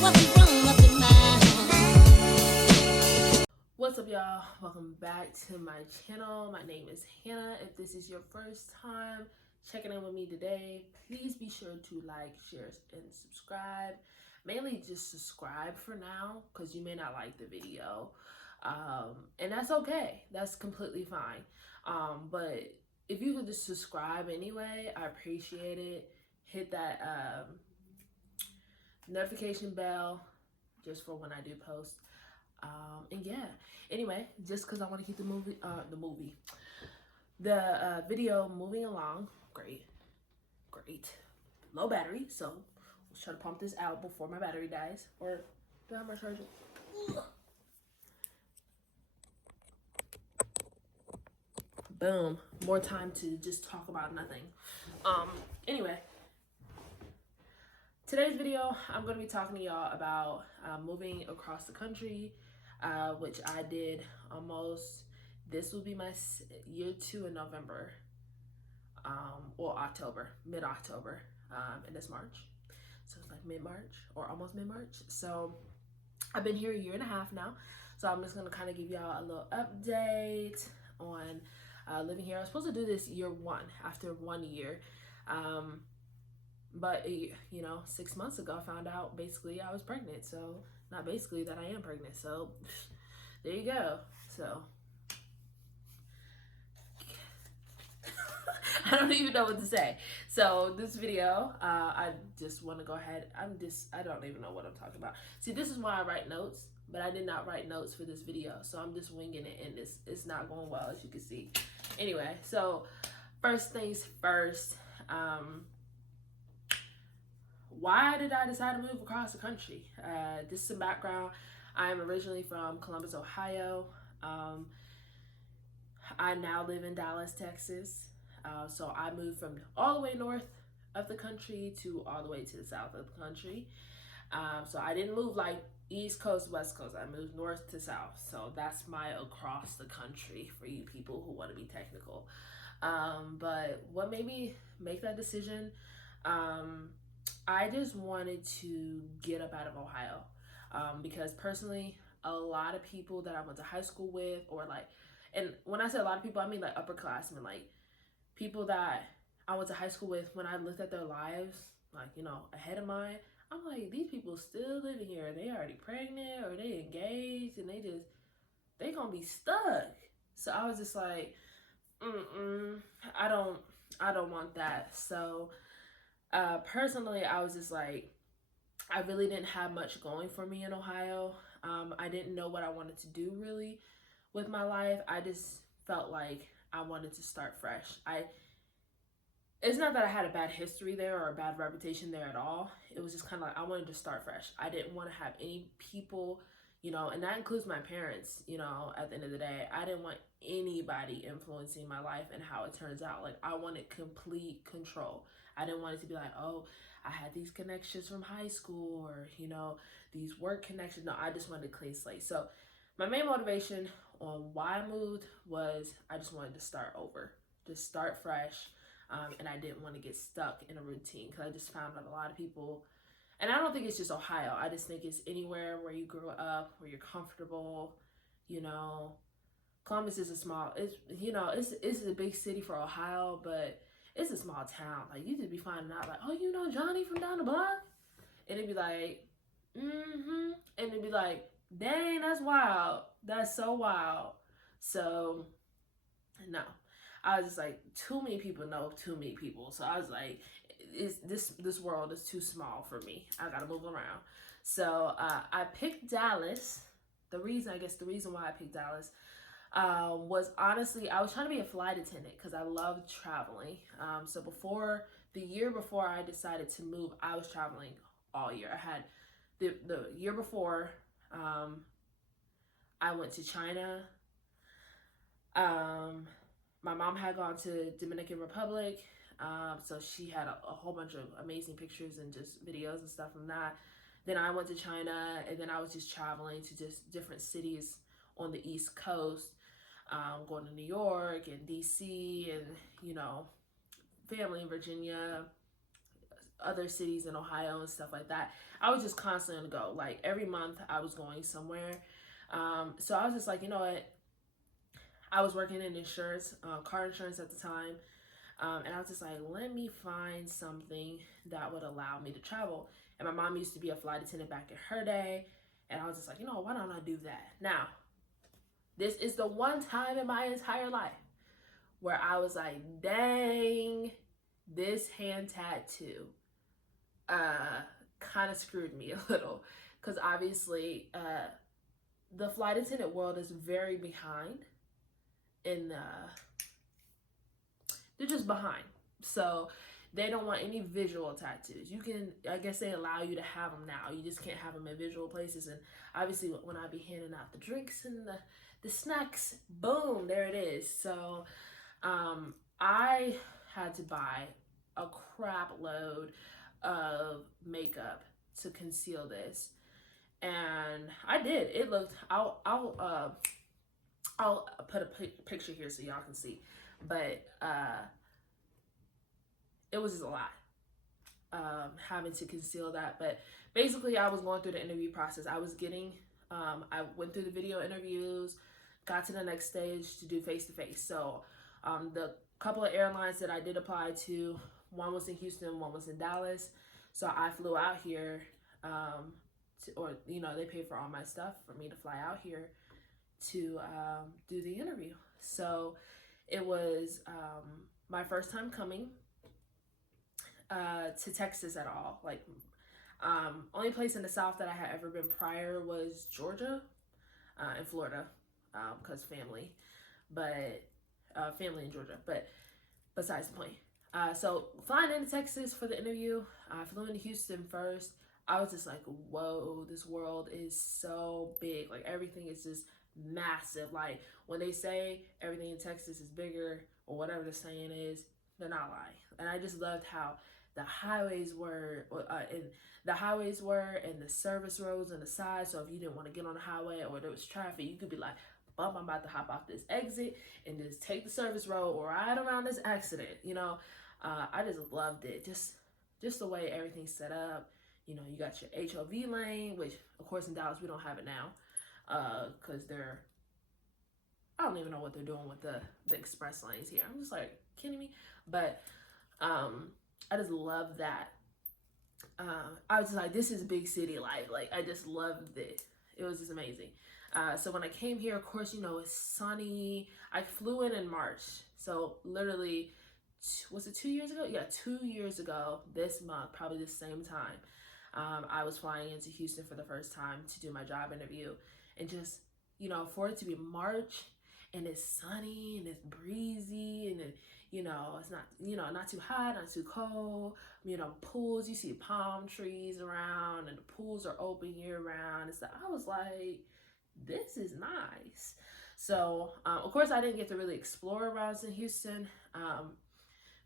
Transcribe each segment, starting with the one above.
What's up, y'all? Welcome back to my channel. My name is Hannah. If this is your first time checking in with me today, please be sure to like, share, and subscribe. Mainly just subscribe for now, because you may not like the video. And that's okay. That's completely fine. But if you could just subscribe anyway, I appreciate it. Hit that notification bell just for when I do post. And yeah, anyway, just because I want to keep the video moving along. Great, low battery, so let's try to pump this out before my battery dies. Or do I have my charger? Boom, more time to just talk about nothing. Anyway, today's video, I'm going to be talking to y'all about moving across the country, which I did almost, this will be my year 2 in November, or October, mid-October, and it's March. So it's like mid-March or almost mid-March. So I've been here a year and a half now. So I'm just going to kind of give y'all a little update on living here. I was supposed to do this year 1 after 1 year. But, you know, 6 months ago, I found out basically I was pregnant. So, not basically, that I am pregnant. So, there you go. So, I don't even know what to say. So, this video, I just want to go ahead. I don't even know what I'm talking about. See, this is why I write notes. But I did not write notes for this video. So, I'm just winging it. And it's not going well, as you can see. Anyway, so, first things first. Why did I decide to move across the country? This is some background. I am originally from Columbus, Ohio. I now live in Dallas, Texas. So I moved from all the way north of the country to all the way to the south of the country. So I didn't move like East Coast, West Coast. I moved north to south. So that's my across the country for you people who want to be technical. But what made me make that decision? I just wanted to get up out of Ohio, because personally, a lot of people that I went to high school with, or like, and when I say a lot of people, I mean like upperclassmen, like people that I went to high school with. When I looked at their lives, like, you know, ahead of mine, I'm like, these people still living here. They already pregnant or they engaged, and they gonna be stuck. So I was just like, I don't want that. So personally, I was just like, I really didn't have much going for me in Ohio. I didn't know what I wanted to do really with my life. I just felt like I wanted to start fresh. It's not that I had a bad history there or a bad reputation there at all. It was just kind of like I wanted to start fresh. I didn't want to have any people, you know, and that includes my parents, you know, at the end of the day. I didn't want anybody influencing my life and how it turns out. Like, I wanted complete control. I didn't want it to be like, oh, I had these connections from high school, or, you know, these work connections. No, I just wanted a clean slate. So my main motivation on why I moved was I just wanted to start over, just start fresh. And I didn't want to get stuck in a routine, because I just found that a lot of people, and I don't think it's just Ohio, I just think it's anywhere where you grew up, where you're comfortable, you know. Columbus is it's a big city for Ohio, but it's a small town. Like, you just be finding out, like, oh, you know Johnny from down the block? And it'd be like, and it'd be like, dang, that's wild. That's so wild. So, no. I was just like, too many people know too many people. So I was like, this world is too small for me. I gotta move around. So I picked Dallas. The reason why I picked Dallas was, honestly, I was trying to be a flight attendant because I love traveling. So the year before I decided to move, I was traveling all year. I had the year before, I went to China. My mom had gone to Dominican Republic, so she had a whole bunch of amazing pictures and just videos and stuff from that. Then I went to China, and then I was just traveling to just different cities on the East Coast, going to New York and DC, and, you know, family in Virginia, other cities in Ohio and stuff like that. I was just constantly on the go. Like every month I was going somewhere. So I was just like, you know what? I was working in insurance, car insurance at the time. And I was just like, let me find something that would allow me to travel. And my mom used to be a flight attendant back in her day. And I was just like, you know, why don't I do that? Now, this is the one time in my entire life where I was like, dang, this hand tattoo kind of screwed me a little. Because obviously, the flight attendant world is very behind in they're just behind. So they don't want any visual tattoos. You can, I guess they allow you to have them now. You just can't have them in visual places. And obviously when I be handing out the drinks and the snacks, boom, there it is. So I had to buy a crap load of makeup to conceal this. And I did. It looked, I'll put a picture here so y'all can see. But it was just a lot having to conceal that. But basically, I was going through the interview process. I went through the video interviews, got to the next stage to do face-to-face. So the couple of airlines that I did apply to, one was in Houston, one was in Dallas. So I flew out here, they paid for all my stuff for me to fly out here to do the interview. So it was my first time coming to Texas at all. Like, only place in the South that I had ever been prior was Georgia and Florida, because family in Georgia. But besides the point. So flying into Texas for the interview, I flew into Houston first. I was just like, whoa, this world is so big. Like, everything is just massive. Like, when they say everything in Texas is bigger or whatever the saying is, they're not lying. And I just loved how the highways were and the service roads on the side. So if you didn't want to get on the highway or there was traffic, you could be like, bump, I'm about to hop off this exit and just take the service road or ride around this accident. I just loved it. Just the way everything's set up. You got your HOV lane, which of course in Dallas we don't have it now, because I don't even know what they're doing with the express lanes here. I'm just like, kidding me? But I just love that. I was just like, this is big city life. Like, I just loved it. It was just amazing. So when I came here, of course, it's sunny. I flew in March. So literally, was it 2 years ago? Yeah, 2 years ago this month, probably the same time. I was flying into Houston for the first time to do my job interview. And just, for it to be March and it's sunny and it's breezy and it's not, not too hot, not too cold. Pools, you see palm trees around and the pools are open year round. And so I was like, this is nice. So, of course, I didn't get to really explore around in Houston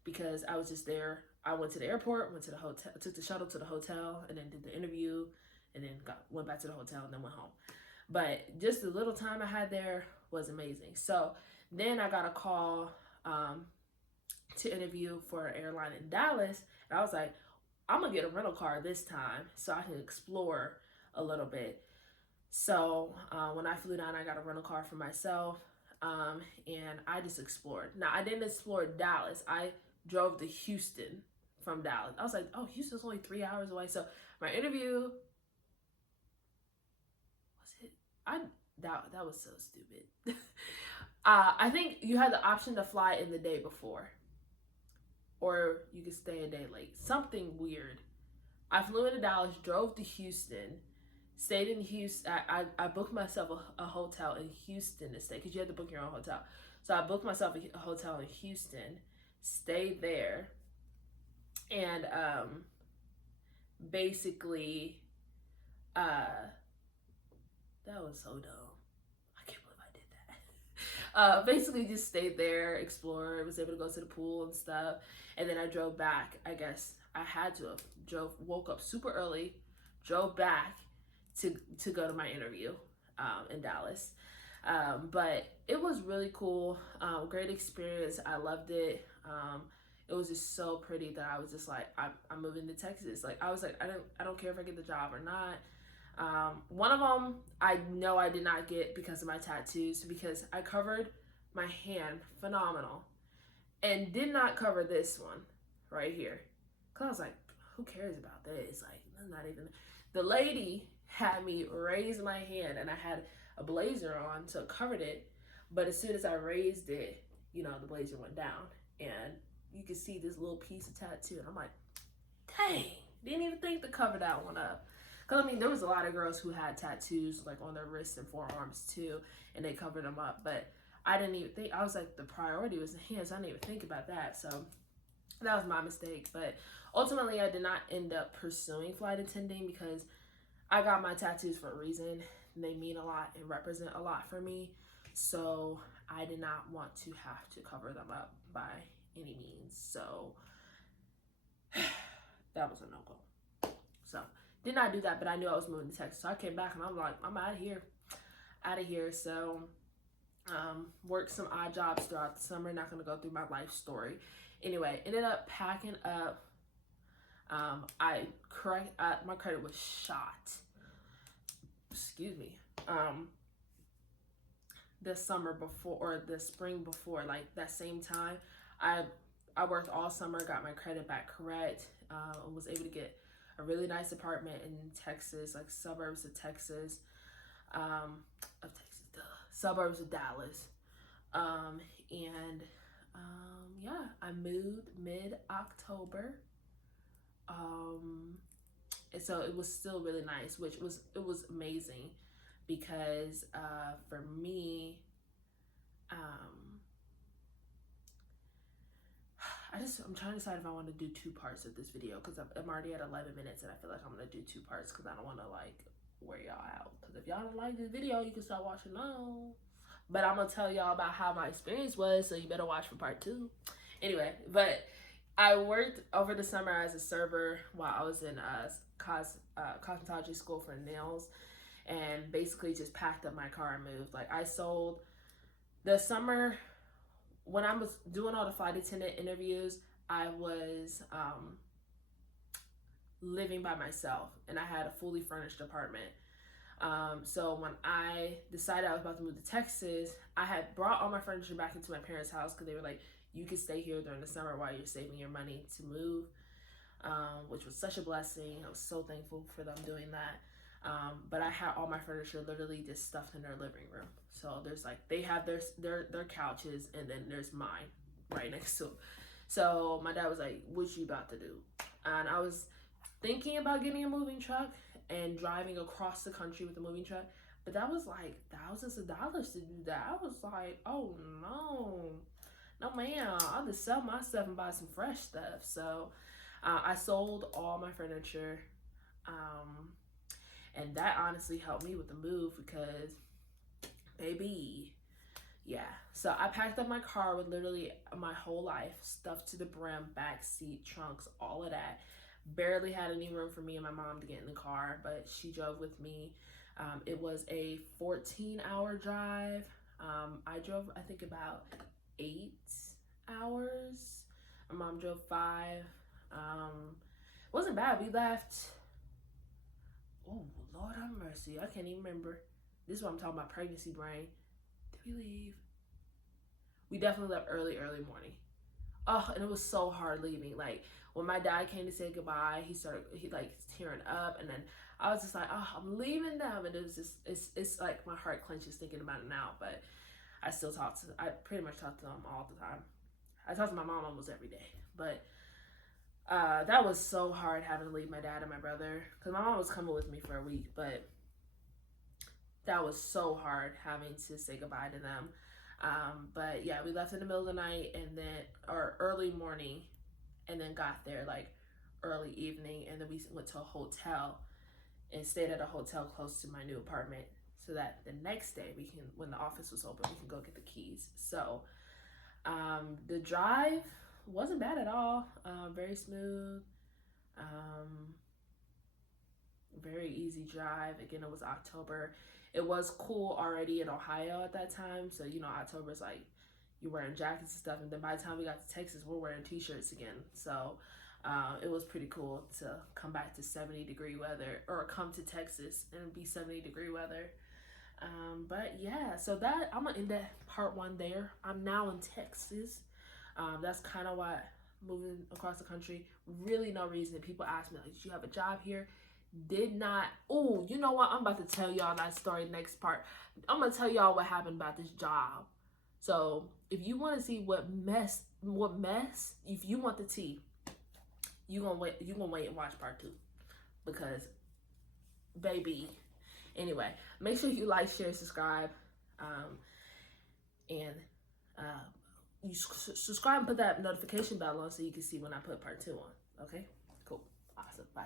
because I was just there. I went to the airport, went to the hotel, took the shuttle to the hotel, and then did the interview, and then went back to the hotel, and then went home. But just the little time I had there was amazing. So then I got a call to interview for an airline in Dallas, and I was like, I'm going to get a rental car this time so I can explore a little bit. So when I flew down, I got a rental car for myself, and I just explored. Now, I didn't explore Dallas. I drove to Houston from Dallas. I was like, oh, Houston's only 3 hours away. So my interview, that was so stupid. I think you had the option to fly in the day before, or you could stay a day late. Something weird. I flew into Dallas, drove to Houston, stayed in Houston. I booked myself a hotel in Houston to stay, because you had to book your own hotel. So I booked myself a hotel in Houston, stayed there, and basically, that was so dumb. I can't believe I did that. Basically just stayed there, explored, was able to go to the pool and stuff, and then I drove back. I guess I had to have woke up super early, drove back to go to my interview in Dallas. But it was really cool. Great experience. I loved it. it was just so pretty that I was just like, I'm moving to Texas. Like I was like, I don't care if I get the job or not. One of them I know I did not get because of my tattoos, because I covered my hand phenomenal and did not cover this one right here. Cause I was like, who cares about this? Like, that's not even. The lady had me raise my hand, and I had a blazer on, so it covered it. But as soon as I raised it, the blazer went down, and you could see this little piece of tattoo, and I'm like, dang, didn't even think to cover that one up. Cause I mean, there was a lot of girls who had tattoos like on their wrists and forearms too, and they covered them up. But I didn't even think. I was like, the priority was the hands. I didn't even think about that. So that was my mistake. But ultimately, I did not end up pursuing flight attending because I got my tattoos for a reason. They mean a lot and represent a lot for me. So I did not want to have to cover them up by any means. So that was a no-go. So did not do that, but I knew I was moving to Texas. So I came back and I'm like, I'm out of here. So worked some odd jobs throughout the summer. Not going to go through my life story. Anyway, ended up packing up. My credit was shot. Excuse me. The summer before, or the spring before, like that same time, I worked all summer, got my credit back correct. Was able to get a really nice apartment in Texas, like suburbs of Texas, suburbs of Dallas. Yeah, I moved mid-October. And so it was still really nice, it was amazing because for me, I'm trying to decide if I want to do 2 parts of this video, because I'm already at 11 minutes and I feel like I'm going to do 2 parts because I don't want to like wear y'all out. Because if y'all don't like this video, you can start watching now. But I'm going to tell y'all about how my experience was, so you better watch for part 2. Anyway, but I worked over the summer as a server while I was in cosmetology school for nails, and basically just packed up my car and moved. Like I sold the summer when I was doing all the flight attendant interviews. I was living by myself, and I had a fully furnished apartment. So when I decided I was about to move to Texas, I had brought all my furniture back into my parents' house because they were like, you can stay here during the summer while you're saving your money to move, which was such a blessing. I was so thankful for them doing that. But I had all my furniture literally just stuffed in their living room. So there's like, they have their couches, and then there's mine right next to them. So my dad was like, what you about to do? And I was thinking about getting a moving truck and driving across the country with a moving truck. But that was like thousands of dollars to do that. I was like, oh no. No man, I'll just sell my stuff and buy some fresh stuff. So I sold all my furniture. And that honestly helped me with the move because, baby, yeah. So I packed up my car with literally my whole life, stuffed to the brim, back seat, trunks, all of that. Barely had any room for me and my mom to get in the car, but she drove with me. It was a 14-hour drive. I drove, I think, about 8 hours. My mom drove 5. It wasn't bad. We left. Oh, Lord have mercy. I can't even remember. This is what I'm talking about, pregnancy brain. Did we leave? We definitely left early morning. Oh, and it was so hard leaving. Like, when my dad came to say goodbye, he like tearing up, and then I was just like, oh, I'm leaving them. And it was just, it's like my heart clenches thinking about it now, but I pretty much talk to them all the time. I talk to my mom almost every day, but that was so hard having to leave my dad and my brother, because my mom was coming with me for a week, but that was so hard having to say goodbye to them. But yeah, we left in the middle of the night or early morning, and then got there like early evening, and then we went to a hotel and stayed at a hotel close to my new apartment, so that the next day when the office was open, we can go get the keys. So the drive wasn't bad at all. Very smooth, very easy drive. Again, it was October. It was cool already in Ohio at that time, so October's like, you're wearing jackets and stuff. And then by the time we got to Texas, we're wearing t-shirts again. So it was pretty cool to come back to 70-degree weather, or come to Texas and be 70-degree weather. But yeah, so that I'm gonna end that part 1 there. I'm now in Texas. That's kind of why moving across the country. Really no reason. People ask me, like, did you have a job here? Did not. Oh, you know what? I'm about to tell y'all that story next part. I'm gonna tell y'all what happened about this job. So if you want to see what mess, if you want the tea, you gonna wait and watch part 2, because baby. Anyway, make sure you like, share, subscribe, and you subscribe and put that notification bell on so you can see when I put part 2 on. Okay, cool, awesome, bye.